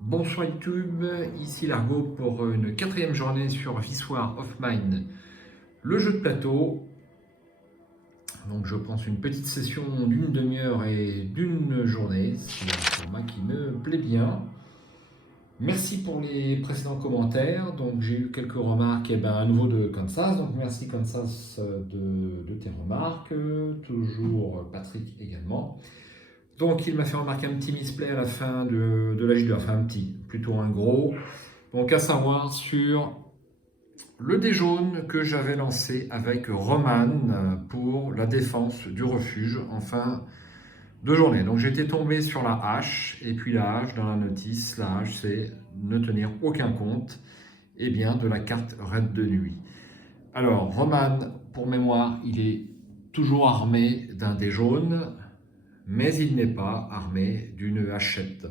Bonsoir YouTube, ici Largo pour une quatrième journée sur This War of Mine, le jeu de plateau. Donc je pense une petite session d'une demi-heure et d'une journée, c'est un format qui me plaît bien. Merci pour les précédents commentaires, donc j'ai eu quelques remarques à nouveau de Kansas, donc merci Kansas de tes remarques, toujours Patrick également. Donc il m'a fait remarquer un petit misplay à la fin de la vidéo, enfin un petit, plutôt un gros. Donc à savoir sur le dé jaune que j'avais lancé avec Roman pour la défense du refuge en fin de journée. Donc j'étais tombé sur la hache, et puis la hache dans la notice, la hache c'est ne tenir aucun compte de la carte raid de nuit. Alors Roman, pour mémoire, il est toujours armé d'un dé jaune, mais il n'est pas armé d'une hachette.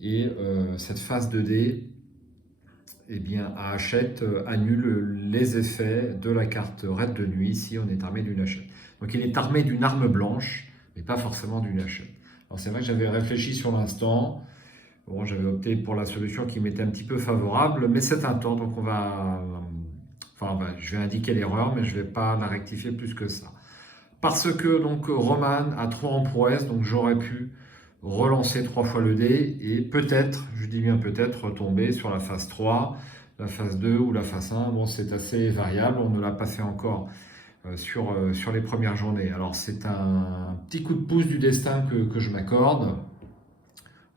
Et cette phase de dé, à hachette annule les effets de la carte raid de nuit si on est armé d'une hachette. Donc il est armé d'une arme blanche, mais pas forcément d'une hachette. Alors c'est vrai que j'avais réfléchi sur l'instant. Bon, j'avais opté pour la solution qui m'était un petit peu favorable, mais c'est un temps, donc je vais indiquer l'erreur, mais je ne vais pas la rectifier plus que ça. Parce que donc Roman a 3 en prouesse, donc j'aurais pu relancer 3 fois le dé et peut-être, je dis bien peut-être, retomber sur la phase 3, la phase 2 ou la phase 1. Bon, c'est assez variable, on ne l'a pas fait encore sur les premières journées. Alors c'est un petit coup de pouce du destin que je m'accorde.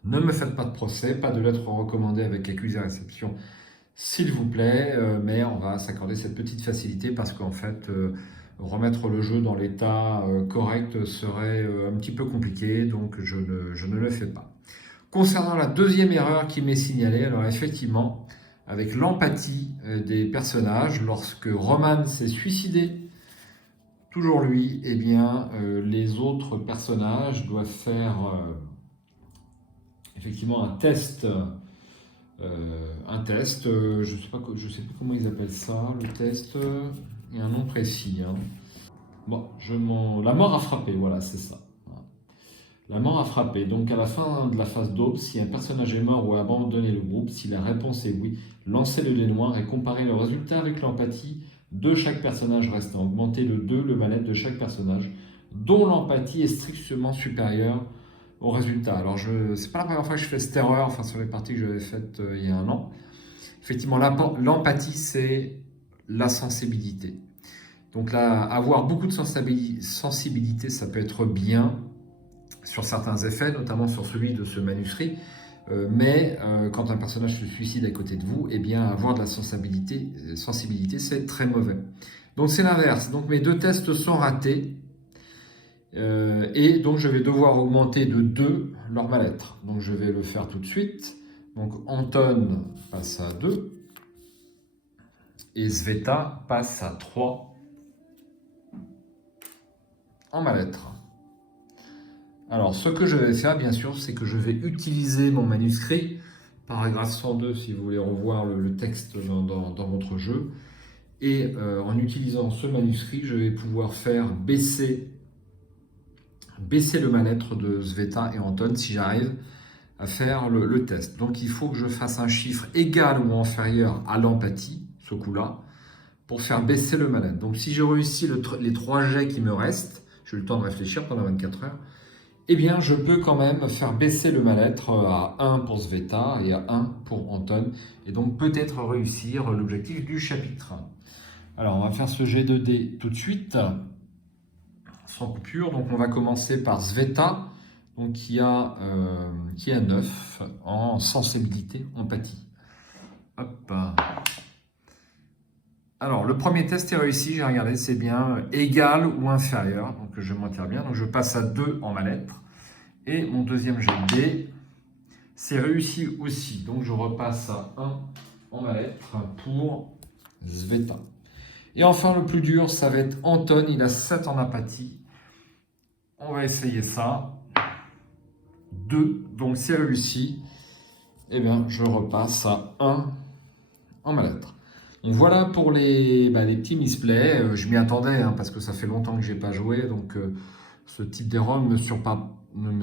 Ne me faites pas de procès, pas de lettre recommandée avec accusé à réception, s'il vous plaît, mais on va s'accorder cette petite facilité parce qu'en fait, remettre le jeu dans l'état correct serait un petit peu compliqué, donc je ne le fais pas. Concernant la deuxième erreur qui m'est signalée, alors effectivement, avec l'empathie des personnages, lorsque Roman s'est suicidé, toujours lui, les autres personnages doivent faire effectivement je sais pas, je sais plus comment ils appellent ça, le test, il y a un nom précis. Hein. Bon, la mort a frappé, voilà, c'est ça. Voilà. La mort a frappé. Donc à la fin de la phase d'aube, si un personnage est mort ou a abandonné le groupe, si la réponse est oui, lancez le dé noir et comparez le résultat avec l'empathie de chaque personnage restant. Augmentez de 2 le mal-être de chaque personnage, dont l'empathie est strictement supérieure au résultat. Alors, c'est pas la première fois que je fais cette erreur, enfin sur les parties que j'avais faites il y a un an. Effectivement, l'empathie, c'est la sensibilité. Donc là, avoir beaucoup de sensibilité, ça peut être bien sur certains effets, notamment sur celui de ce manuscrit. Quand un personnage se suicide à côté de vous, avoir de la sensibilité, c'est très mauvais. Donc c'est l'inverse. Donc mes 2 tests sont ratés. Et donc je vais devoir augmenter de 2 leur mal-être. Donc je vais le faire tout de suite. Donc Anton passe à 2 et Sveta passe à 3 en mal-être. Alors ce que je vais faire bien sûr, c'est que je vais utiliser mon manuscrit, paragraphe 102 si vous voulez revoir le texte dans votre jeu. Et en utilisant ce manuscrit, je vais pouvoir faire baisser le mal-être de Sveta et Anton si j'arrive à faire le test. Donc il faut que je fasse un chiffre égal ou inférieur à l'empathie, ce coup-là, pour faire baisser le mal-être. Donc si je réussis les 3 jets qui me restent, j'ai eu le temps de réfléchir pendant 24 heures, je peux quand même faire baisser le mal-être à 1 pour Sveta et à 1 pour Anton, et donc peut-être réussir l'objectif du chapitre. Alors on va faire ce jet de dés tout de suite, sans coupure. Donc on va commencer par Sveta, donc qui a 9 en sensibilité, empathie. Hop. Alors, le premier test est réussi, j'ai regardé, c'est bien égal ou inférieur, donc je m'interviens, donc je passe à 2 en mal-être. Et mon deuxième jet de dés, c'est réussi aussi, donc je repasse à 1 en mal-être pour Sveta. Et enfin, le plus dur, ça va être Anton, il a 7 en apathie. On va essayer ça. 2, donc c'est réussi. Je repasse à 1 en mal-être. Donc voilà pour les petits misplays. Je m'y attendais parce que ça fait longtemps que je n'ai pas joué. Donc ce type d'erreur ne me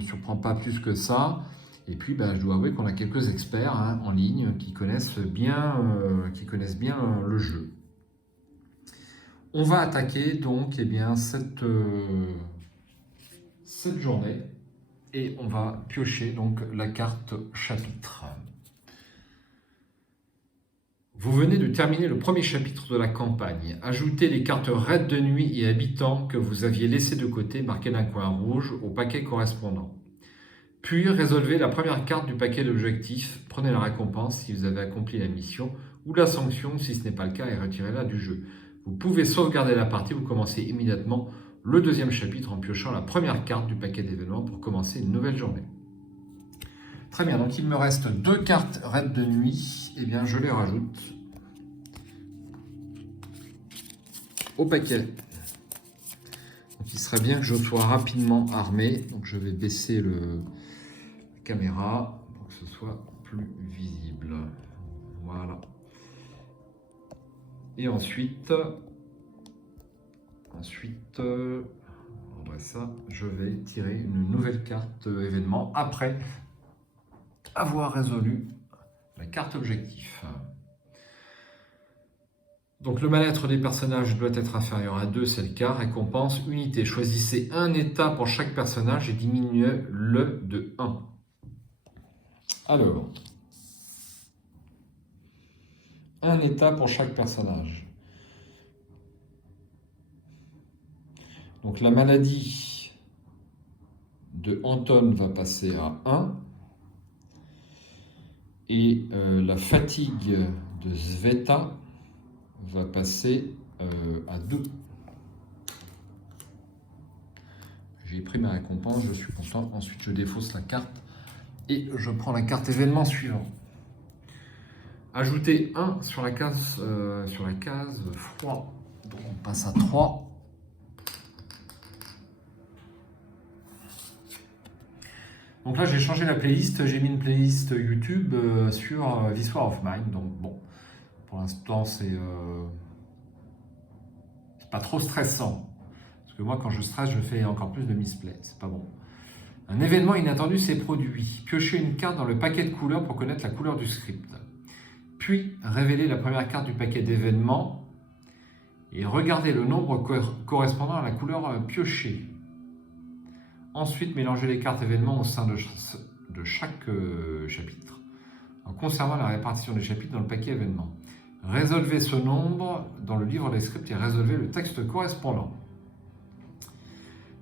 surprend pas plus que ça. Et puis, je dois avouer qu'on a quelques experts en ligne qui connaissent bien le jeu. On va attaquer donc cette journée et on va piocher donc la carte chapitre. Vous venez de terminer le premier chapitre de la campagne. Ajoutez les cartes raids de nuit et habitants que vous aviez laissées de côté, marquées d'un coin rouge, au paquet correspondant. Puis résolvez la première carte du paquet d'objectifs. Prenez la récompense si vous avez accompli la mission ou la sanction si ce n'est pas le cas et retirez-la du jeu. Vous pouvez sauvegarder la partie, vous commencez immédiatement le deuxième chapitre en piochant la première carte du paquet d'événements pour commencer une nouvelle journée. Très bien, donc il me reste 2 cartes raids de nuit, et bien je les rajoute au paquet. Donc il serait bien que je sois rapidement armé, donc je vais baisser la caméra pour que ce soit plus visible. Voilà. Et ensuite, je vais tirer une nouvelle carte événement après avoir résolu la carte objectif. Donc le mal-être des personnages doit être inférieur à 2, c'est le cas. Récompense, unité. Choisissez un état pour chaque personnage et diminuez-le de 1. Alors, un état pour chaque personnage. Donc la maladie de Anton va passer à 1. Et la fatigue de Sveta va passer à 2. J'ai pris ma récompense, je suis content. Ensuite, je défausse la carte et je prends la carte événement suivant. Ajoutez 1 sur la case froid. Donc on passe à 3. Donc là, j'ai changé la playlist, j'ai mis une playlist YouTube sur This War of Mine. Donc bon, pour l'instant, c'est pas trop stressant. Parce que moi, quand je stresse, je fais encore plus de misplay. C'est pas bon. Un événement inattendu s'est produit. Piochez une carte dans le paquet de couleurs pour connaître la couleur du script. Puis, révélez la première carte du paquet d'événements et regardez le nombre correspondant à la couleur piochée. Ensuite, mélangez les cartes événements au sein de chaque chapitre, en conservant la répartition des chapitres dans le paquet événements. Résolvez ce nombre dans le livre des scripts et résolvez le texte correspondant.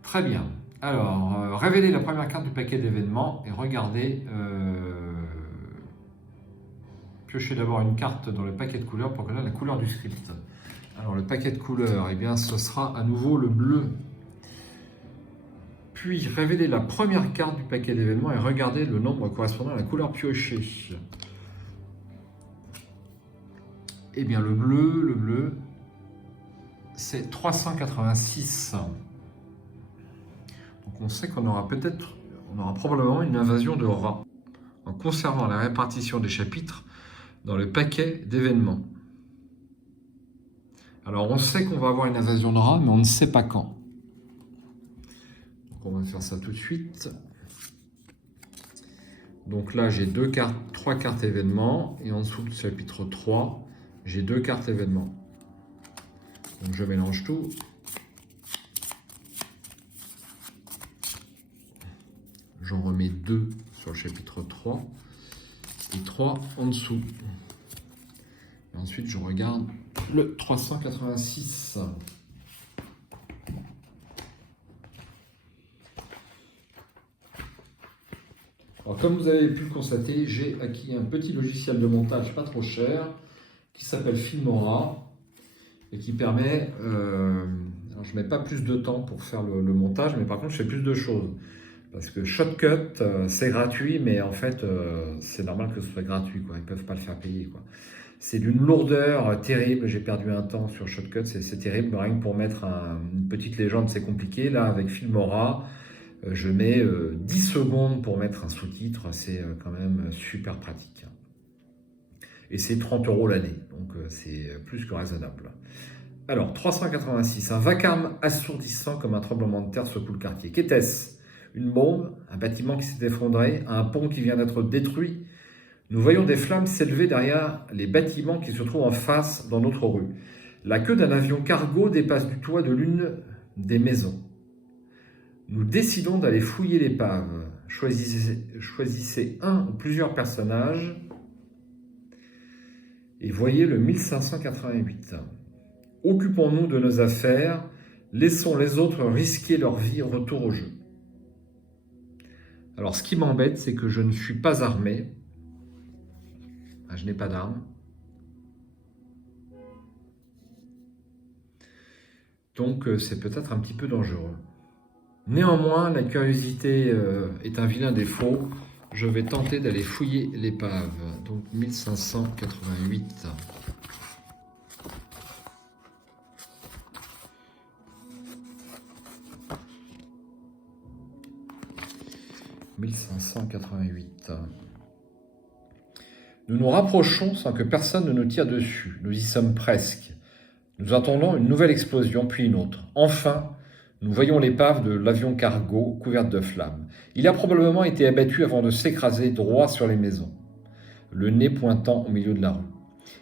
Très bien. Alors, révélez la première carte du paquet d'événements et regardez. Piochez d'abord une carte dans le paquet de couleurs pour connaître la couleur du script. Alors, le paquet de couleurs, eh bien, ce sera à nouveau le bleu. Puis, révélez la première carte du paquet d'événements et regardez le nombre correspondant à la couleur piochée. Eh bien, le bleu, c'est 386. Donc, on sait qu'on aura probablement une invasion de rats en conservant la répartition des chapitres dans le paquet d'événements. Alors, on sait qu'on va avoir une invasion de rats, mais on ne sait pas quand. On va faire ça tout de suite. Donc là, j'ai 3 cartes événements. Et en dessous du chapitre 3, j'ai 2 cartes événements. Donc je mélange tout. J'en remets 2 sur le chapitre 3. Et 3 en dessous. Et ensuite, je regarde le 386. Alors, comme vous avez pu le constater, j'ai acquis un petit logiciel de montage pas trop cher qui s'appelle Filmora et qui permet, alors je ne mets pas plus de temps pour faire le montage, mais par contre je fais plus de choses. Parce que Shotcut, c'est gratuit, mais en fait, c'est normal que ce soit gratuit, quoi. Ils ne peuvent pas le faire payer, quoi. C'est d'une lourdeur terrible, j'ai perdu un temps sur Shotcut, c'est terrible, rien que pour mettre une petite légende, c'est compliqué. Là, avec Filmora, je mets 10 secondes pour mettre un sous-titre, c'est quand même super pratique. Et c'est 30 € l'année, donc c'est plus que raisonnable. Alors, 386, un vacarme assourdissant comme un tremblement de terre secoue le quartier. Qu'était-ce? une bombe, un bâtiment qui s'est effondré, un pont qui vient d'être détruit. Nous voyons des flammes s'élever derrière les bâtiments qui se trouvent en face dans notre rue. La queue d'un avion cargo dépasse du toit de l'une des maisons. Nous décidons d'aller fouiller l'épave. Choisissez un ou plusieurs personnages et voyez le 1588. Occupons-nous de nos affaires, laissons les autres risquer leur vie, retour au jeu. Alors ce qui m'embête, c'est que je ne suis pas armé. Je n'ai pas d'arme. Donc c'est peut-être un petit peu dangereux. Néanmoins, la curiosité est un vilain défaut. Je vais tenter d'aller fouiller l'épave. Donc 1588. « 1588. Nous nous rapprochons sans que personne ne nous tire dessus. Nous y sommes presque. Nous attendons une nouvelle explosion, puis une autre. Enfin, nous voyons l'épave de l'avion cargo couverte de flammes. Il a probablement été abattu avant de s'écraser droit sur les maisons, le nez pointant au milieu de la rue.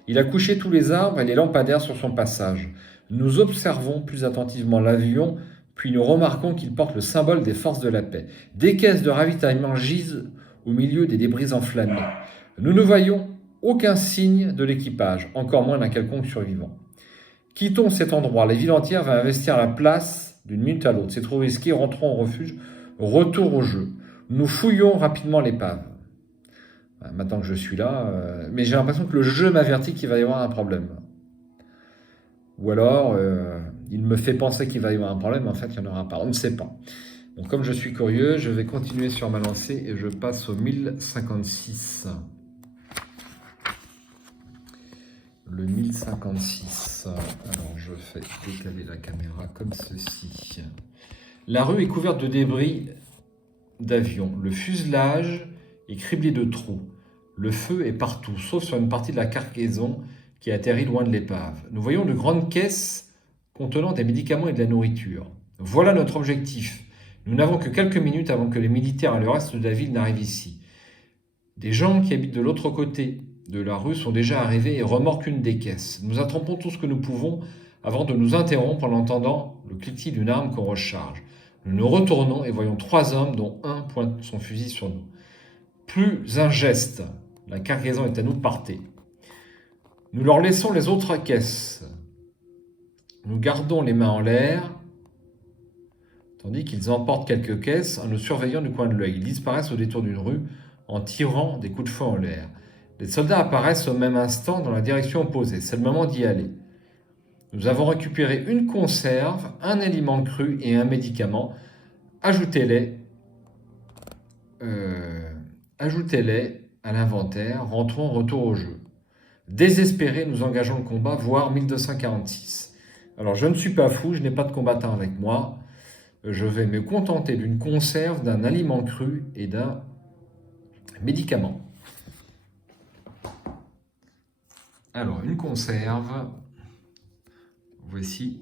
Il a couché tous les arbres et les lampadaires sur son passage. Nous observons plus attentivement l'avion, puis nous remarquons qu'il porte le symbole des forces de la paix. Des caisses de ravitaillement gisent au milieu des débris enflammés. Nous ne voyons aucun signe de l'équipage, encore moins d'un quelconque survivant. Quittons cet endroit, la ville entière va investir la place d'une minute à l'autre. C'est trop risqué, rentrons au refuge, retour au jeu. Nous fouillons rapidement l'épave. Maintenant que je suis là, mais j'ai l'impression que le jeu m'avertit qu'il va y avoir un problème. Ou alors, il me fait penser qu'il va y avoir un problème, en fait, il n'y en aura pas. On ne sait pas. Donc, comme je suis curieux, je vais continuer sur ma lancée et je passe au 1056. Le 1056. Alors, je fais décaler la caméra comme ceci. La rue est couverte de débris d'avions. Le fuselage est criblé de trous. Le feu est partout, sauf sur une partie de la cargaison qui atterrit loin de l'épave. Nous voyons de grandes caisses contenant des médicaments et de la nourriture. Voilà notre objectif. Nous n'avons que quelques minutes avant que les militaires et le reste de la ville n'arrivent ici. Des gens qui habitent de l'autre côté de la rue sont déjà arrivés et remorquent une des caisses. Nous attrapons tout ce que nous pouvons avant de nous interrompre en entendant le cliquetis d'une arme qu'on recharge. Nous nous retournons et voyons 3 hommes dont un pointe son fusil sur nous. Plus un geste, la cargaison est à nous, partez. Nous leur laissons les autres caisses. Nous gardons les mains en l'air, tandis qu'ils emportent quelques caisses en nous surveillant du coin de l'œil. Ils disparaissent au détour d'une rue en tirant des coups de feu en l'air. Les soldats apparaissent au même instant dans la direction opposée. C'est le moment d'y aller. Nous avons récupéré une conserve, un aliment cru et un médicament. Ajoutez-les à l'inventaire. Rentrons, retour au jeu. Désespérés, nous engageons le combat, voire 1246. Alors, je ne suis pas fou, je n'ai pas de combattant avec moi. Je vais me contenter d'une conserve, d'un aliment cru et d'un médicament. Alors, une conserve. Voici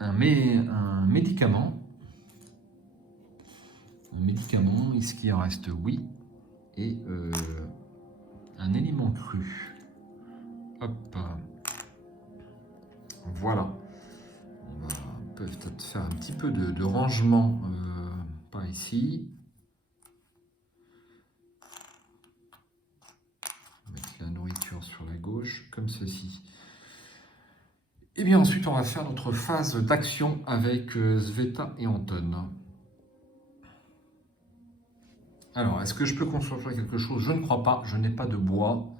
un médicament. Un médicament, est-ce qu'il en reste? Oui. Et un aliment cru. Hop. Voilà. On va peut-être faire un petit peu de rangement par ici. Mettre la nourriture sur la gauche, comme ceci. Et bien ensuite, on va faire notre phase d'action avec Sveta et Anton. Alors, est-ce que je peux construire quelque chose? Je ne crois pas, je n'ai pas de bois.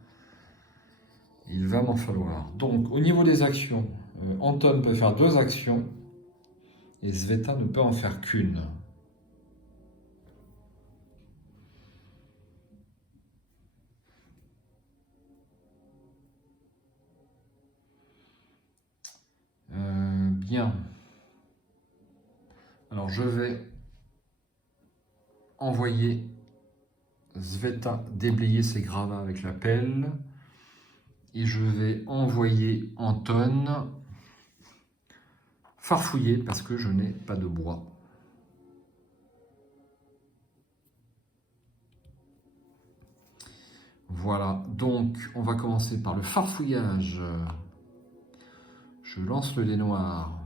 Il va m'en falloir. Donc, au niveau des actions, Anton peut faire 2 actions et Sveta ne peut en faire qu'une. Bien. Alors, je vais envoyer Sveta déblayer ses gravats avec la pelle. Et je vais envoyer Anton farfouiller parce que je n'ai pas de bois. Voilà, donc on va commencer par le farfouillage. Je lance le dé noir.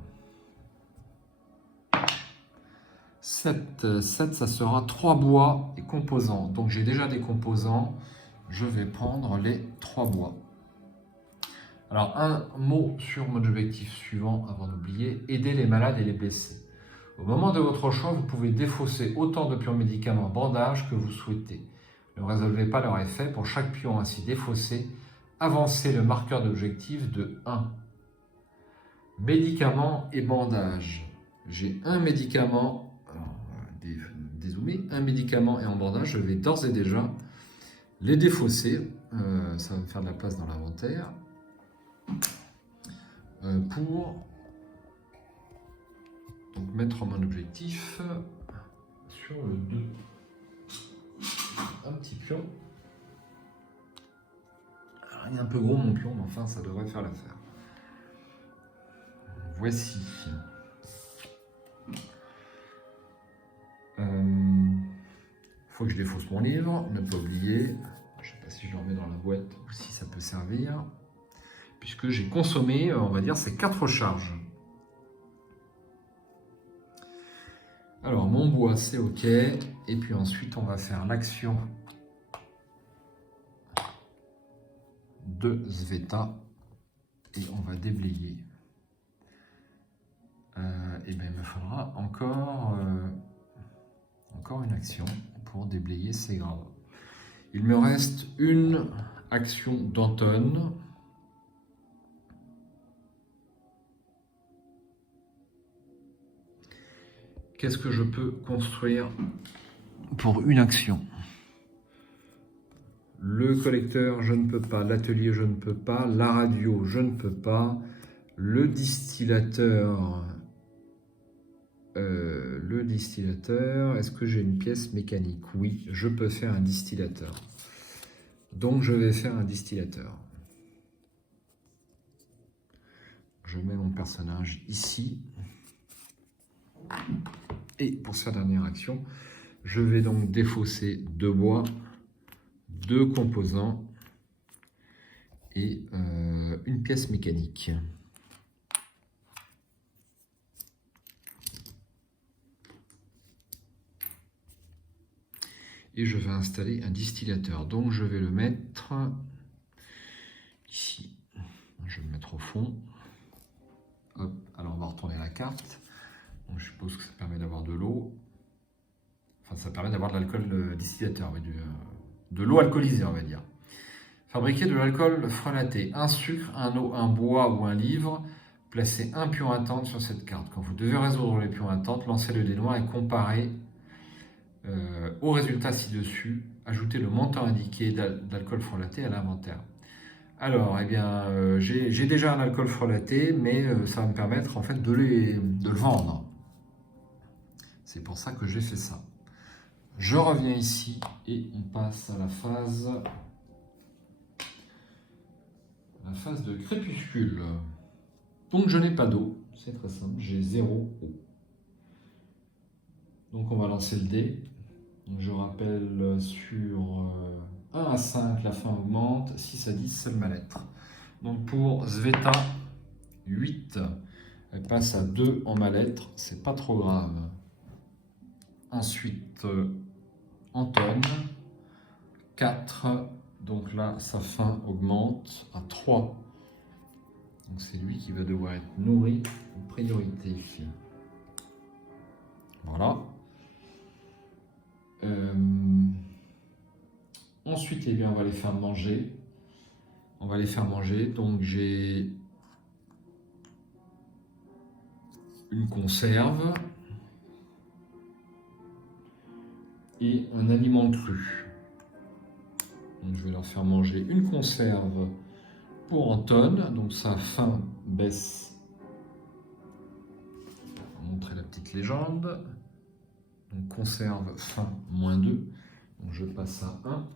7, ça sera 3 bois et composants. Donc j'ai déjà des composants. Je vais prendre les 3 bois. Alors un mot sur mon objectif suivant avant d'oublier, aider les malades et les blessés. Au moment de votre choix, vous pouvez défausser autant de pions médicaments bandages que vous souhaitez. Ne résolvez pas leur effet. Pour chaque pion ainsi défaussé, avancez le marqueur d'objectif de 1. Médicaments et bandages. J'ai un médicament, alors, dézoomer, un médicament et en bandage. Je vais d'ores et déjà les défausser. Ça va me faire de la place dans l'inventaire. Pour donc, mettre mon objectif sur le 2. Un petit pion. Alors, il est un peu gros mon pion, mais enfin ça devrait faire l'affaire. Voici. Faut que je défausse mon livre, ne pas oublier. Je ne sais pas si je le remets dans la boîte ou si ça peut servir. Puisque j'ai consommé, on va dire, ces 4 charges. Alors, mon bois, c'est OK. Et puis ensuite, on va faire l'action de Sveta. Et on va déblayer. Et bien, il me faudra encore une action pour déblayer ces graves. Il me reste une action d'Anton. Qu'est-ce que je peux construire pour une action? Le collecteur, je ne peux pas. L'atelier, je ne peux pas. La radio, je ne peux pas. Le distillateur, est-ce que j'ai une pièce mécanique? Oui, je peux faire un distillateur. Donc, je vais faire un distillateur. Je mets mon personnage ici. Et pour sa dernière action, je vais donc défausser 2 bois, 2 composants et une pièce mécanique. Et je vais installer un distillateur. Donc je vais le mettre ici. Je vais le mettre au fond. Hop. Alors on va retourner la carte. Donc, je suppose que ça permet d'avoir de l'eau. Enfin, ça permet d'avoir de l'alcool distillateur, oui, de l'eau alcoolisée, on va dire. Fabriquer de l'alcool frelaté, un sucre, un eau, un bois ou un livre. Placez un pion à tente sur cette carte. Quand vous devez résoudre les pions à tente, lancez le dé noir et comparez au résultat ci-dessus. Ajoutez le montant indiqué d'alcool frelaté à l'inventaire. Alors, eh bien, j'ai déjà un alcool frelaté, mais ça va me permettre en fait de le vendre. C'est pour ça que j'ai fait ça. Je reviens ici et on passe à la phase de crépuscule. Donc je n'ai pas d'eau, c'est très simple, j'ai 0 eau. Donc on va lancer le dé. Donc, je rappelle sur 1 à 5, la fin augmente, 6 à 10, seule ma lettre. Donc pour Sveta, 8. Elle passe à 2 en ma lettre, c'est pas trop grave. Ensuite, Anton, 4, donc là, sa faim augmente à 3. Donc c'est lui qui va devoir être nourri en priorité. Voilà. Ensuite, eh bien, on va les faire manger. Donc j'ai une conserve et un aliment cru. Donc, je vais leur faire manger une conserve pour Anton. Donc sa faim baisse. On va montrer la petite légende. Donc conserve faim -2. Donc je passe à 1.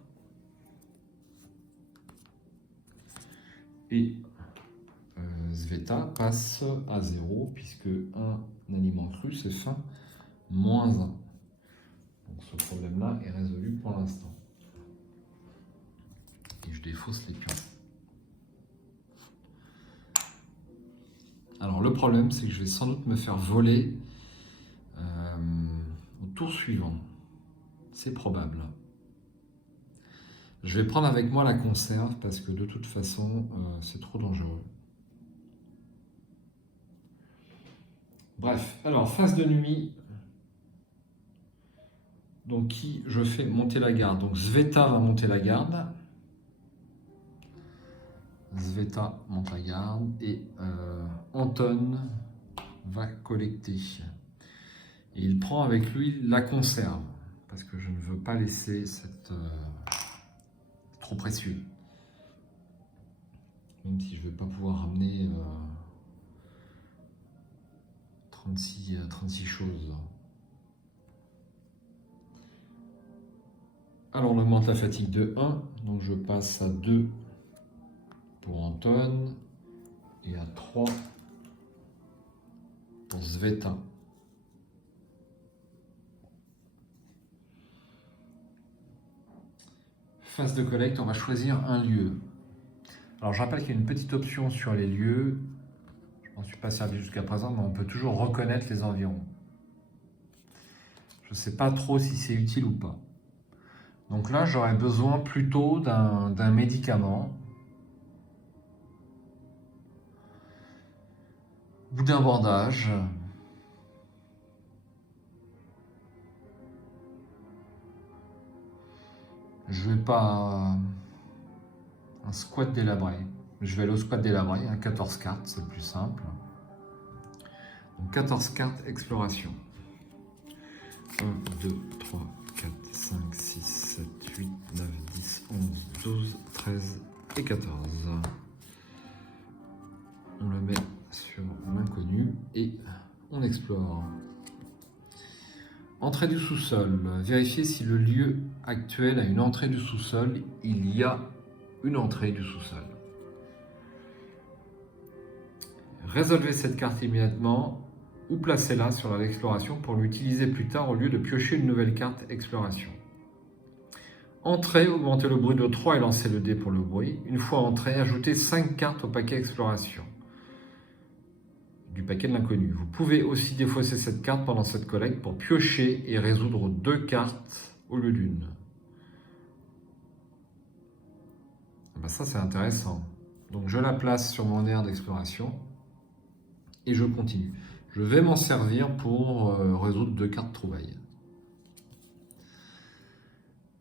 Sveta passe à 0, puisque un aliment cru, c'est faim moins 1. Donc ce problème-là est résolu pour l'instant. Et je défausse les pions. Alors le problème, c'est que je vais sans doute me faire voler au tour suivant. C'est probable. Je vais prendre avec moi la conserve parce que de toute façon, c'est trop dangereux. Bref, alors phase de nuit. Donc qui je fais monter la garde. Donc Sveta va monter la garde. Sveta monte la garde et Anton va collecter. Et il prend avec lui la conserve parce que je ne veux pas laisser cette trop précieux. Même si je ne vais pas pouvoir ramener 36 choses. Alors on augmente la fatigue de 1, donc je passe à 2 pour Anton et à 3 pour Sveta. Phase de collecte, on va choisir un lieu. Alors je rappelle qu'il y a une petite option sur les lieux. Je n'en suis pas servi jusqu'à présent, mais on peut toujours reconnaître les environs. Je ne sais pas trop si c'est utile ou pas. Donc là, j'aurais besoin plutôt d'un médicament ou d'un bandage. Je vais pas un squat délabré. Je vais aller au squat délabré, 14 cartes, c'est le plus simple. Donc 14 cartes exploration. 1, 2, 3, 4, 5, 6, 7, 8, 9, 10, 11, 12, 13 et 14. On le met sur l'inconnu et on explore. Entrée du sous-sol. Vérifiez si le lieu actuel a une entrée du sous-sol. Il y a une entrée du sous-sol. Résolvez cette carte immédiatement ou placez-la sur l'exploration pour l'utiliser plus tard au lieu de piocher une nouvelle carte exploration. Entrée, augmentez le bruit de 3 et lancez le dé pour le bruit. Une fois entrée, ajoutez 5 cartes au paquet exploration du paquet de l'inconnu. Vous pouvez aussi défausser cette carte pendant cette collecte pour piocher et résoudre 2 cartes au lieu d'une. Ben ça c'est intéressant. Donc je la place sur mon aire d'exploration et je continue. Je vais m'en servir pour résoudre 2 cartes trouvailles.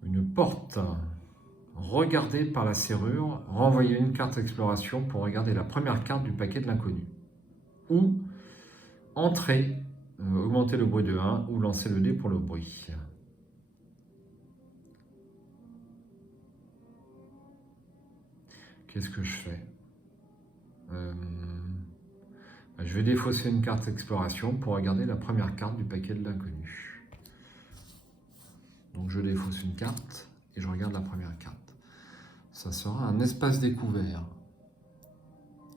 Une porte. Regardez par la serrure, renvoyez une carte exploration pour regarder la première carte du paquet de l'inconnu. Ou entrer, augmenter le bruit de 1 ou lancer le dé pour le bruit. Qu'est-ce que je fais? Je vais défausser une carte exploration pour regarder la première carte du paquet de l'inconnu. Donc je défausse une carte et je regarde la première carte. Ça sera un espace découvert.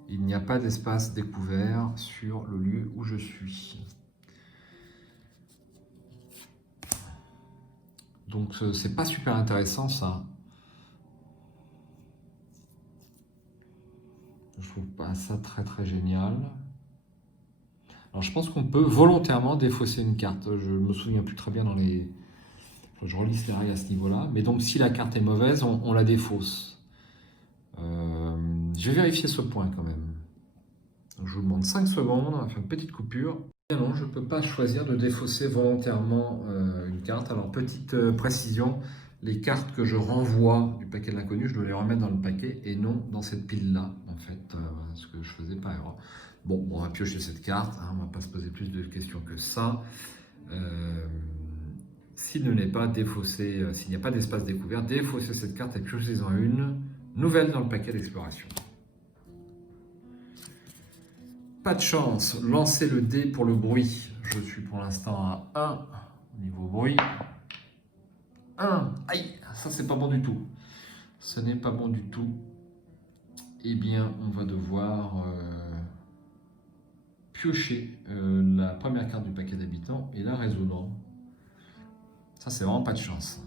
Il n'y a pas d'espace découvert sur le lieu où je suis. Donc c'est pas super intéressant ça. Je trouve pas ça très génial. Alors je pense qu'on peut volontairement défausser une carte. Je me souviens plus très bien dans les... Faut que je relise les règles à ce niveau-là. Mais donc si la carte est mauvaise, on la défausse. Je vais vérifier ce point quand même. Donc, je vous demande 5 secondes, on va faire une petite coupure. Et non, je ne peux pas choisir de défausser volontairement une carte. Alors petite précision, les cartes que je renvoie du paquet de l'inconnu, je dois les remettre dans le paquet et non dans cette pile-là, en fait, ce que je faisais par erreur. Bon, on va piocher cette carte, hein, on ne va pas se poser plus de questions que ça. S'il ne l'est pas défaussé, s'il n'y a pas d'espace découvert, défaussez cette carte et piochez-en une nouvelle dans le paquet d'exploration. Pas de chance, lancez le dé pour le bruit. Je suis pour l'instant à 1 au niveau bruit. 1, aïe, ça c'est pas bon du tout. Ce n'est pas bon du tout. eh bien, on va devoir piocher la première carte du paquet d'habitants et la résoudre. Ça, c'est vraiment pas de chance.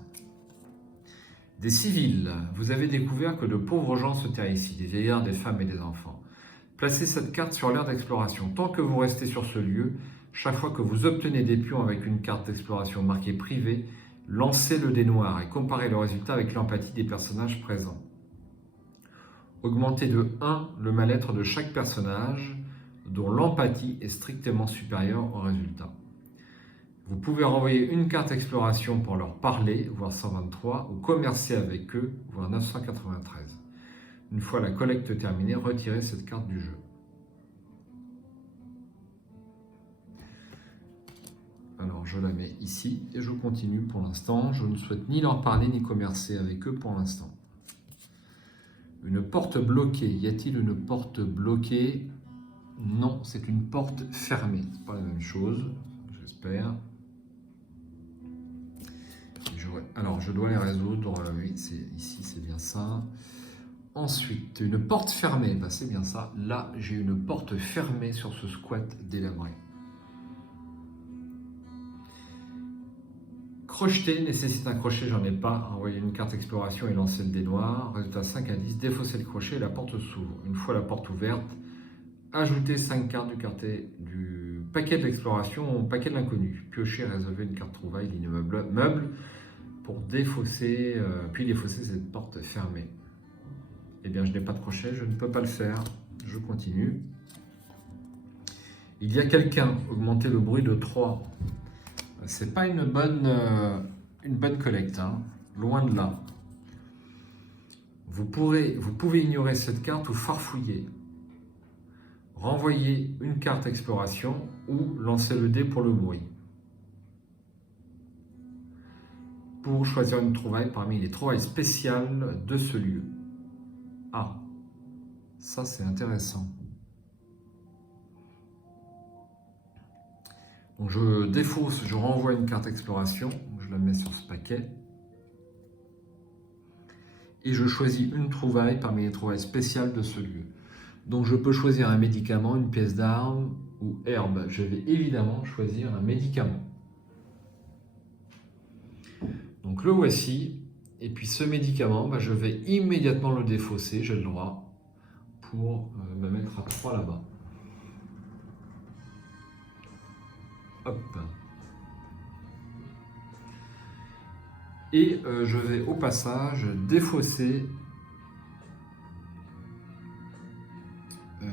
Des civils, vous avez découvert que de pauvres gens se terrent ici, des vieillards, des femmes et des enfants. Placez cette carte sur l'aire d'exploration. Tant que vous restez sur ce lieu, chaque fois que vous obtenez des pions avec une carte d'exploration marquée privée, lancez le dé noir et comparez le résultat avec l'empathie des personnages présents. Augmentez de 1 le mal-être de chaque personnage, dont l'empathie est strictement supérieure au résultat. Vous pouvez renvoyer une carte exploration pour leur parler, voire 123, ou commercer avec eux, voire 993. Une fois la collecte terminée, retirez cette carte du jeu. Alors je la mets ici et je continue pour l'instant. Je ne souhaite ni leur parler ni commercer avec eux pour l'instant. Une porte bloquée. Y a-t-il une porte bloquée? Non, c'est une porte fermée. C'est pas la même chose, j'espère. Alors je dois les résoudre. Oui, ici c'est bien ça. Ensuite, une porte fermée. Ben, c'est bien ça. Là, j'ai une porte fermée sur ce squat délabré. Crocheter nécessite un crochet, j'en ai pas. Envoyer une carte exploration et lancer le dé noir. Résultat 5 à 10, défausser le crochet et la porte s'ouvre. Une fois la porte ouverte, ajoutez 5 cartes du paquet de l'exploration au paquet de l'inconnu. Piochez et résolvez une carte trouvaille, ligne meuble pour défausser, puis défausser cette porte fermée. Eh bien, je n'ai pas de crochet, je ne peux pas le faire. Je continue. Il y a quelqu'un, augmenter le bruit de 3. C'est pas une bonne collecte, hein. Loin de là. Vous pouvez ignorer cette carte ou farfouiller. Renvoyer une carte exploration ou lancer le dé pour le bruit. Pour choisir une trouvaille parmi les trouvailles spéciales de ce lieu. Ah, ça c'est intéressant. Donc je défausse, je renvoie une carte exploration, je la mets sur ce paquet. Et je choisis une trouvaille parmi les trouvailles spéciales de ce lieu. Donc je peux choisir un médicament, une pièce d'arme ou herbe. Je vais évidemment choisir un médicament. Donc le voici. Et puis ce médicament, je vais immédiatement le défausser, j'ai le droit, pour me mettre à 3 là-bas. Hop. Et je vais au passage défausser je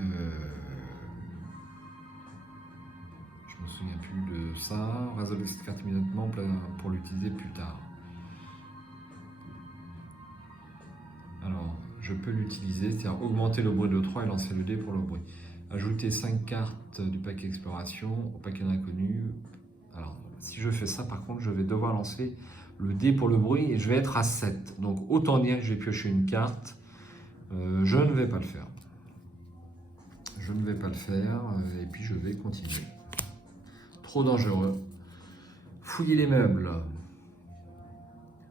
me souviens plus de ça. Résolvez cette carte immédiatement pour l'utiliser plus tard. Alors, je peux l'utiliser, c'est-à-dire augmenter le bruit de 3 et lancer le dé pour le bruit. Ajouter 5 cartes du paquet exploration au paquet d'inconnu. Alors, si je fais ça, par contre, je vais devoir lancer le dé pour le bruit et je vais être à 7. Donc, autant dire que je vais piocher une carte. Je ne vais pas le faire. Je ne vais pas le faire et puis je vais continuer. Trop dangereux. Fouiller les meubles.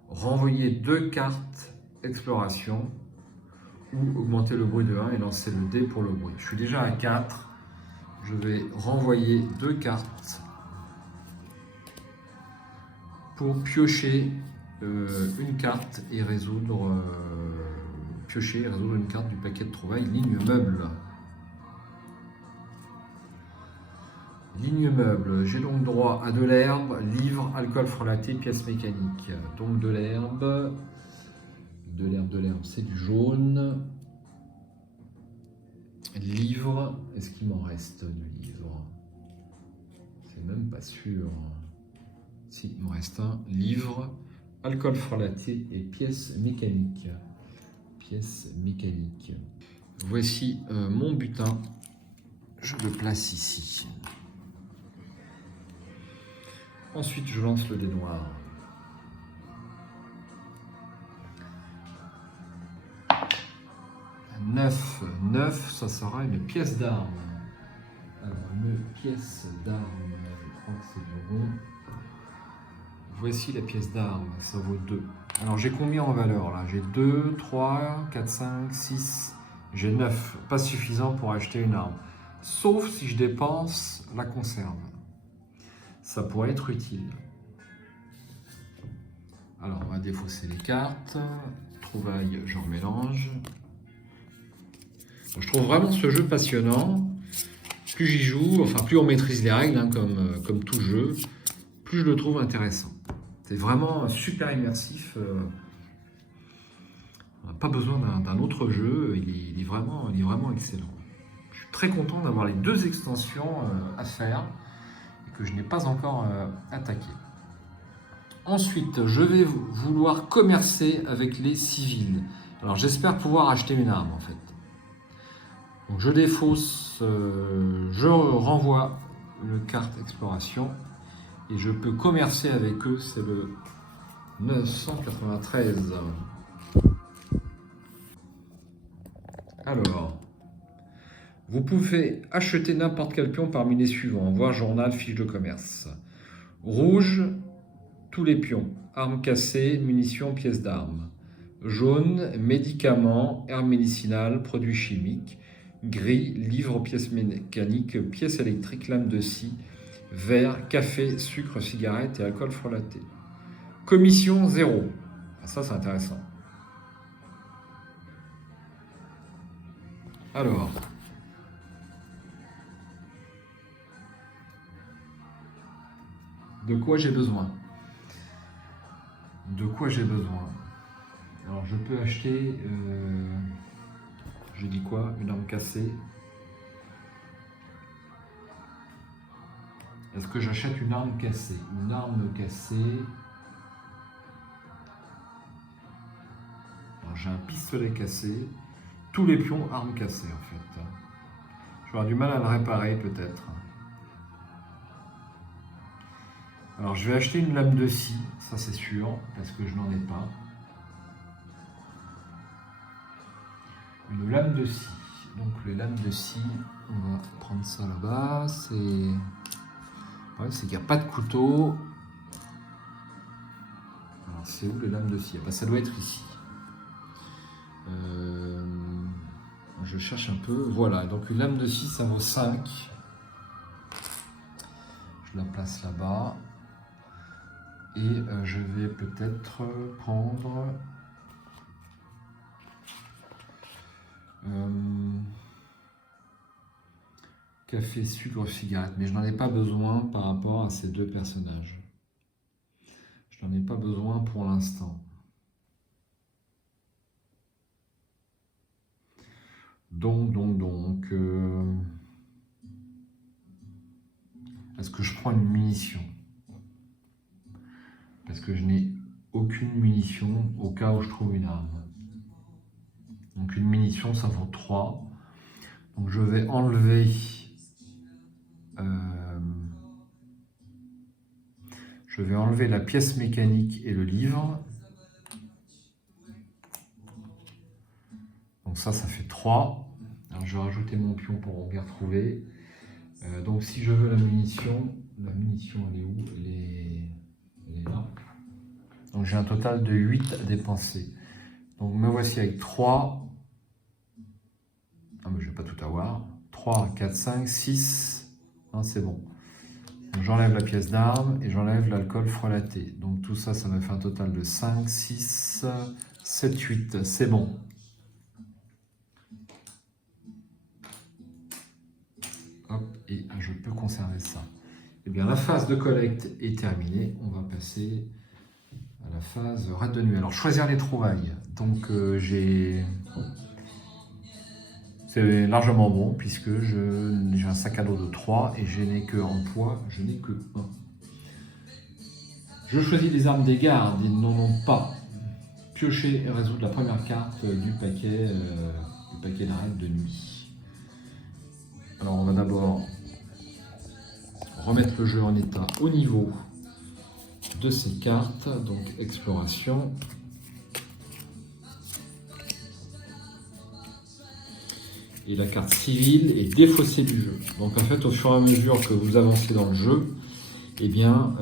Renvoyer 2 cartes exploration ou augmenter le bruit de 1 et lancer le dé pour le bruit. Je suis déjà à 4. Je vais renvoyer 2 cartes pour piocher une carte et résoudre une carte du paquet de trouvailles ligne meuble. Ligne meuble, j'ai donc droit à de l'herbe, livre, alcool frelaté, pièces mécaniques. Donc de l'herbe, c'est du jaune. Livre, est-ce qu'il m'en reste du livre? C'est même pas sûr. Si, il me reste un. Livre, alcool frelaté et pièces mécaniques. Pièces mécaniques. Voici mon butin. Je le place ici. Ensuite, je lance le dé noir. 9, ça sera une pièce d'arme. Alors, une pièce d'arme, je crois que c'est du rond. Voici la pièce d'arme, ça vaut 2. Alors, j'ai combien en valeur là? J'ai 2, 3, 4, 5, 6. J'ai 9, pas suffisant pour acheter une arme. Sauf si je dépense la conserve. Ça pourrait être utile. Alors, on va défausser les cartes. Trouvailles, je remélange. Je trouve vraiment ce jeu passionnant. Plus j'y joue, enfin plus on maîtrise les règles, hein, comme tout jeu, plus je le trouve intéressant. C'est vraiment super immersif. On n'a pas besoin d'un autre jeu. Il est vraiment excellent. Je suis très content d'avoir les 2 extensions à faire et que je n'ai pas encore attaqué. Ensuite, je vais vouloir commercer avec les civils. Alors j'espère pouvoir acheter une arme en fait. Donc je défausse, je renvoie le carte exploration et je peux commercer avec eux, c'est le 993. Alors, vous pouvez acheter n'importe quel pion parmi les suivants, voir journal, fiche de commerce. Rouge, tous les pions, armes cassées, munitions, pièces d'armes. Jaune, médicaments, herbes médicinales, produits chimiques. Gris, livres, pièces mécaniques, pièces électriques, lames de scie. Vert, café, sucre, cigarettes et alcool frelaté. Commission 0. Ça, c'est intéressant. Alors, de quoi j'ai besoin? De quoi j'ai besoin? Alors, je peux acheter, je dis quoi? Une arme cassée. Est-ce que j'achète une arme cassée? Une arme cassée. Alors, j'ai un pistolet cassé. Tous les pions, armes cassées en fait. Je vais avoir du mal à le réparer peut-être. Alors, je vais acheter une lame de scie, ça c'est sûr, parce que je n'en ai pas. Une lame de scie. Donc les lames de scie, on va prendre ça là-bas. C'est qu'il n'y a pas de couteau. Alors c'est où les lames de scie? Ça doit être ici. Je cherche un peu. Voilà, donc une lame de scie, ça vaut 5. Je la place là-bas. Et je vais peut-être prendre... café, sucre, cigarette, mais je n'en ai pas besoin par rapport à ces 2 personnages. Je n'en ai pas besoin pour l'instant. Donc, est-ce que je prends une munition? Parce que je n'ai aucune munition au cas où je trouve une arme. Donc une munition, ça vaut 3. Donc je vais enlever... je vais enlever la pièce mécanique et le livre. Donc ça fait 3. Alors je vais rajouter mon pion pour bien retrouver. Donc si je veux la munition elle est où? Elle est là. Donc j'ai un total de 8 à dépenser. Donc me voici avec 3. Ah mais je ne vais pas tout avoir. 3, 4, 5, 6. Non, c'est bon. J'enlève la pièce d'arme et j'enlève l'alcool frelaté. Donc tout ça, ça me fait un total de 5, 6, 7, 8. C'est bon. Hop, et je peux conserver ça. Eh bien, la phase de collecte est terminée. On va passer à la phase raid de nuit. Alors, choisir les trouvailles. Donc, c'est largement bon puisque j'ai un sac à dos de 3 et je n'ai que en poids, je n'ai que 1. Je choisis les armes des gardes, ils n'en ont pas. Piocher et résoudre la première carte du paquet de raid de nuit. Alors, on va d'abord remettre le jeu en état au niveau de ces cartes, donc exploration. Et la carte civile est défaussée du jeu. Donc en fait, au fur et à mesure que vous avancez dans le jeu, eh bien,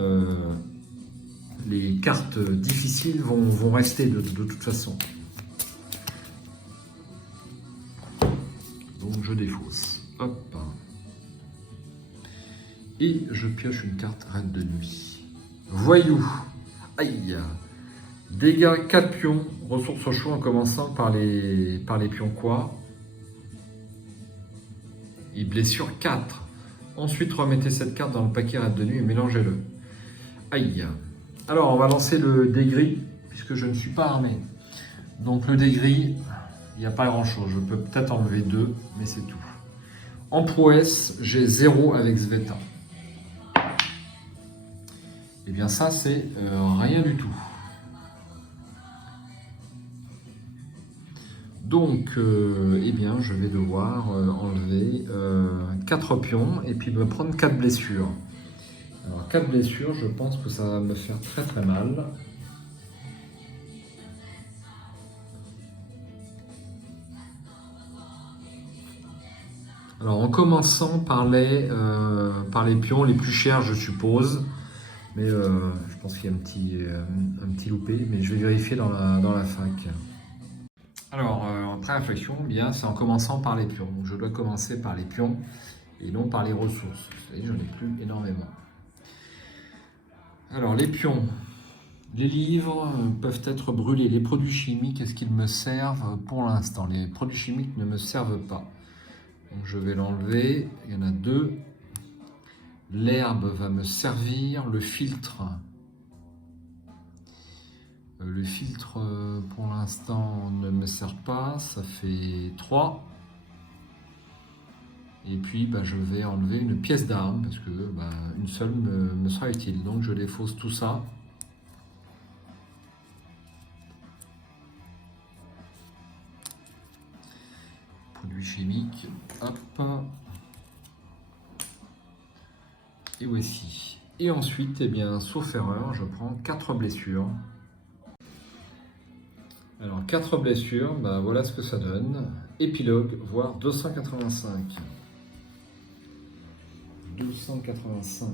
les cartes difficiles vont rester de toute façon. Donc je défausse. Hop. Et je pioche une carte reine de nuit. Voyou. Aïe. Dégâts 4 pions. Ressources au choix en commençant par les pions quoi. Et blessure 4. Ensuite, remettez cette carte dans le paquet reine de nuit et mélangez-le. Aïe. Alors, on va lancer le dé gris, puisque je ne suis pas armé. Donc le dé gris, il n'y a pas grand-chose. Je peux peut-être enlever 2, mais c'est tout. En prouesse, j'ai 0 avec Sveta. Et bien ça, c'est rien du tout. Donc, eh bien, je vais devoir enlever 4 pions et puis me prendre 4 blessures. Alors, 4 blessures, je pense que ça va me faire très très mal. Alors, en commençant par les pions les plus chers, je suppose. Mais je pense qu'il y a un petit loupé, mais je vais vérifier dans la fac. Alors, après réflexion, bien, c'est en commençant par les pions. Donc, je dois commencer par les pions et non par les ressources. Vous savez, j'en ai plus énormément. Alors, les pions. Les livres peuvent être brûlés. Les produits chimiques, est-ce qu'ils me servent pour l'instant? Les produits chimiques ne me servent pas. Donc, je vais l'enlever. Il y en a 2. L'herbe va me servir. Le filtre. Le filtre, pour l'instant, ne me sert pas. Ça fait 3. Et puis, je vais enlever une pièce d'arme parce que une seule me sera utile. Donc, je défausse tout ça. Produit chimique. Hop. Et voici. Et ensuite, eh bien, sauf erreur, je prends 4 blessures. Alors, 4 blessures, voilà ce que ça donne. Épilogue, voire 285. 285.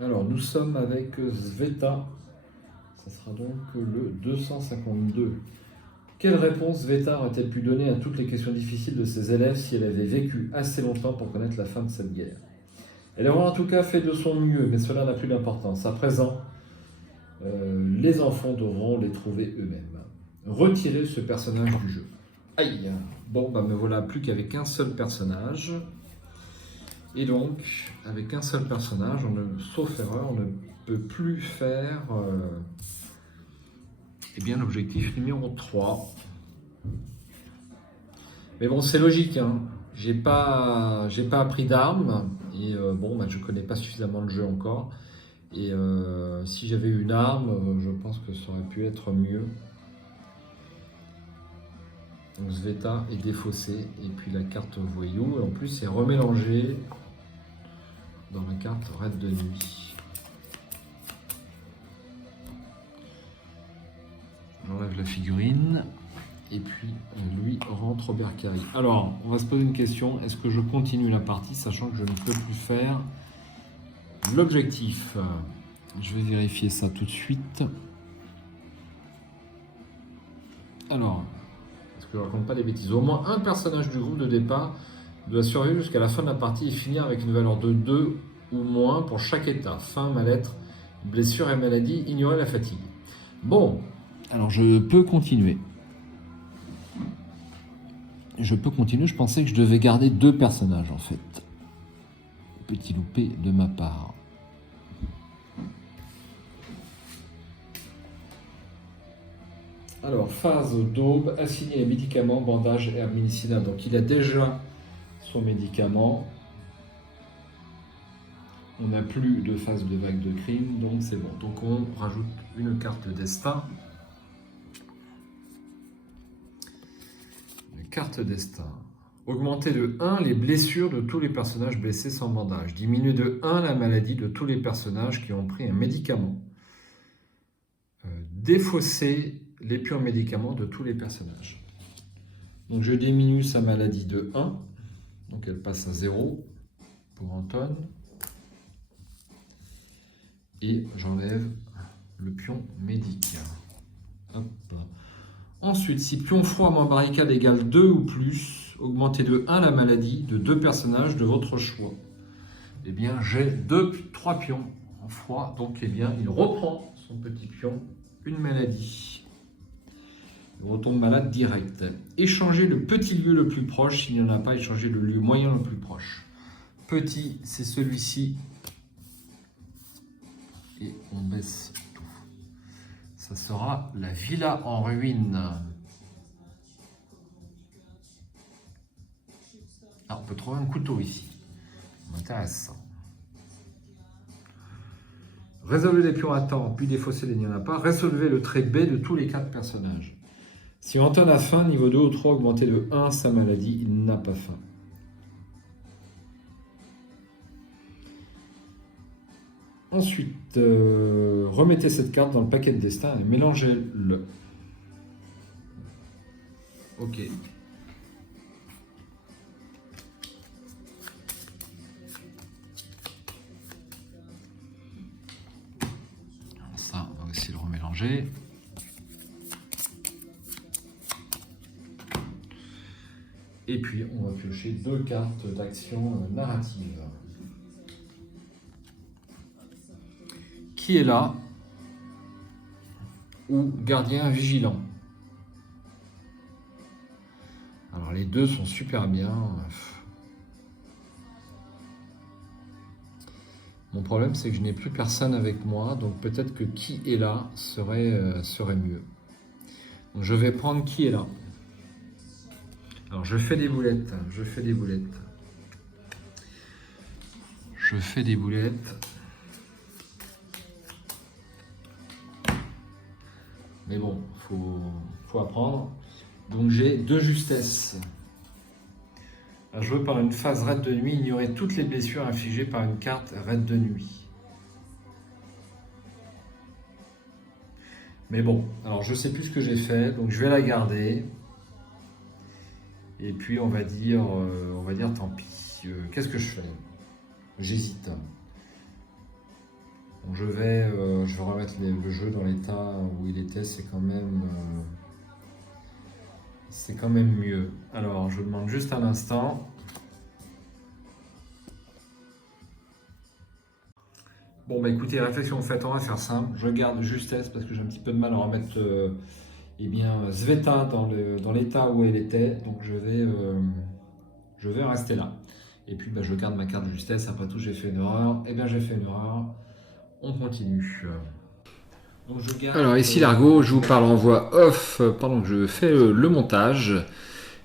Alors, nous sommes avec Sveta. Ça sera donc le 252. Quelle réponse Sveta aurait-elle pu donner à toutes les questions difficiles de ses élèves si elle avait vécu assez longtemps pour connaître la fin de cette guerre? Elle aurait en tout cas fait de son mieux, mais cela n'a plus d'importance. À présent, les enfants devront les trouver eux-mêmes. Retirez ce personnage du jeu. Aïe. Bon, me voilà plus qu'avec un seul personnage. Et donc, avec un seul personnage, sauf erreur, on ne peut plus faire l'objectif numéro 3. Mais bon, c'est logique, hein. J'ai pas appris d'armes et je connais pas suffisamment le jeu encore. Et si j'avais une arme, je pense que ça aurait pu être mieux. Donc Sveta est défaussée et puis la carte voyou, et en plus c'est remélangé dans la carte raid de nuit. J'enlève la figurine et puis lui rentre au bercail. Alors, on va se poser une question, est-ce que je continue la partie sachant que je ne peux plus faire l'objectif? Je vais vérifier ça tout de suite. Alors, est-ce que je ne raconte pas des bêtises? Au moins un personnage du groupe de départ doit survivre jusqu'à la fin de la partie et finir avec une valeur de 2 ou moins pour chaque état. Faim, mal-être, blessure et maladie, ignorer la fatigue. Bon, alors je peux continuer. Je pensais que je devais garder 2 personnages en fait. Petit loupé de ma part. Alors, phase d'aube, assigner les médicaments, bandages et herbes médicinales. Donc, il a déjà son médicament. On n'a plus de phase de vague de crime, donc c'est bon. Donc, on rajoute une carte destin. Une carte destin. Augmenter de 1 les blessures de tous les personnages blessés sans bandage. Diminuer de 1 la maladie de tous les personnages qui ont pris un médicament. Défausser les purs médicaments de tous les personnages. Donc je diminue sa maladie de 1, donc elle passe à 0 pour Anton. Et j'enlève le pion médic. Hop. Ensuite, si pion froid moins barricade égale 2 ou plus, augmentez de 1 la maladie de 2 personnages de votre choix. Eh bien, j'ai 3 pions en froid, donc eh bien, il reprend son petit pion, une maladie. Il retombe malade direct. Échangez le petit lieu le plus proche, s'il n'y en a pas, échangez le lieu moyen le plus proche. Petit, c'est celui-ci. Et on baisse tout. Ça sera la villa en ruine. Ah, on peut trouver un couteau ici. Intéressant. Résolvez les pions à temps, puis défaussez les il n'y en a pas. Résolvez le trait B de tous les 4 personnages. Si Anton a faim, niveau 2 ou 3, augmentez de 1 sa maladie, il n'a pas faim. Ensuite, remettez cette carte dans le paquet de destin et mélangez-le. Ok. Ça, on va aussi le remélanger. Et puis, on va piocher 2 cartes d'action narrative. Qui est là? Ou gardien vigilant. Alors, les deux sont super bien. Mon problème, c'est que je n'ai plus personne avec moi, donc peut-être que qui est là serait mieux. Donc, je vais prendre qui est là. Alors, je fais des boulettes. Je fais des boulettes. Mais bon, faut apprendre. Donc j'ai 2 justesses. À jouer par une phase raid de nuit, ignorer toutes les blessures infligées par une carte raid de nuit. Mais bon, alors je sais plus ce que j'ai fait, donc je vais la garder. Et puis on va dire tant pis. Qu'est-ce que je fais? J'hésite. Donc je vais remettre le jeu dans l'état où il était, c'est quand même mieux. Alors je demande juste un instant. Bon bah écoutez, réflexion faite, on va faire simple. Je garde justesse parce que j'ai un petit peu de mal à remettre Sveta dans l'état où elle était. Donc je vais rester là. Et puis bah, je garde ma carte de justesse. Après tout, j'ai fait une erreur. Eh bien j'ai fait une erreur. On continue. Donc, alors ici Largo, je vous parle en voix off pendant que je fais le montage.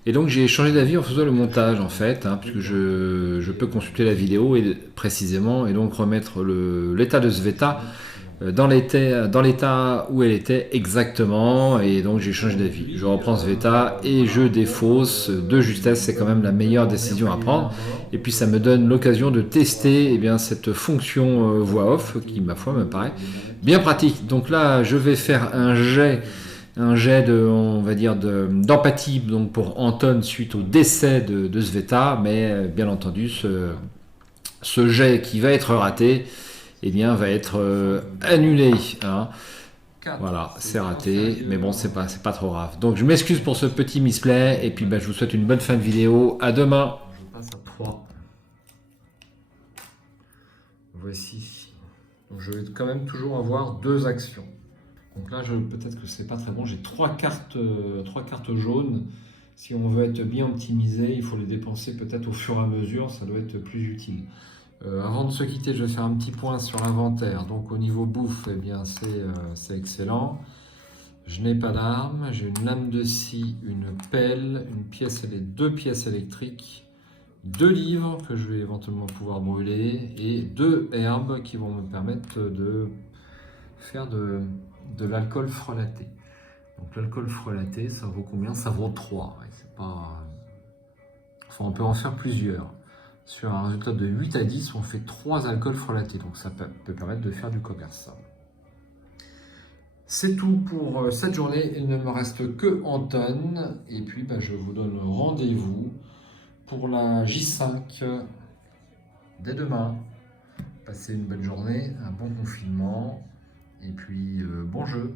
Et donc j'ai changé d'avis en faisant le montage en fait, puisque je peux consulter la vidéo précisément et donc remettre l'état de Sveta dans l'état où elle était exactement. Et donc j'ai changé d'avis. Je reprends Sveta et je défausse de justesse, c'est quand même la meilleure décision à prendre. Et puis ça me donne l'occasion de tester cette fonction voix off qui ma foi me paraît bien pratique. Donc là je vais faire un jet d'empathie donc pour Anton suite au décès de Sveta, mais bien entendu ce jet qui va être raté va être annulé. Voilà, c'est raté, mais bon, c'est pas trop grave. Donc je m'excuse pour ce petit misplay, et puis je vous souhaite une bonne fin de vidéo. À demain. Je passe à 3. Voici. Donc je vais quand même toujours avoir 2 actions. Donc là, peut-être que c'est pas très bon. J'ai 3 cartes jaunes. Si on veut être bien optimisé, il faut les dépenser peut-être au fur et à mesure. Ça doit être plus utile. Avant de se quitter, je vais faire un petit point sur l'inventaire. Donc au niveau bouffe, c'est excellent. Je n'ai pas d'armes. J'ai une lame de scie, une pelle, 2 pièces électriques, 2 livres que je vais éventuellement pouvoir brûler et 2 herbes qui vont me permettre de faire de l'alcool frelaté. Donc l'alcool frelaté, ça vaut combien? Ça vaut 3. Ouais, c'est pas... Enfin, on peut en faire plusieurs. Sur un résultat de 8 à 10, on fait 3 alcools frelatés. Donc ça peut permettre de faire du commerce. C'est tout pour cette journée. Il ne me reste que Anton. Et puis je vous donne rendez-vous pour la J5 dès demain. Passez une bonne journée, un bon confinement, et puis bon jeu.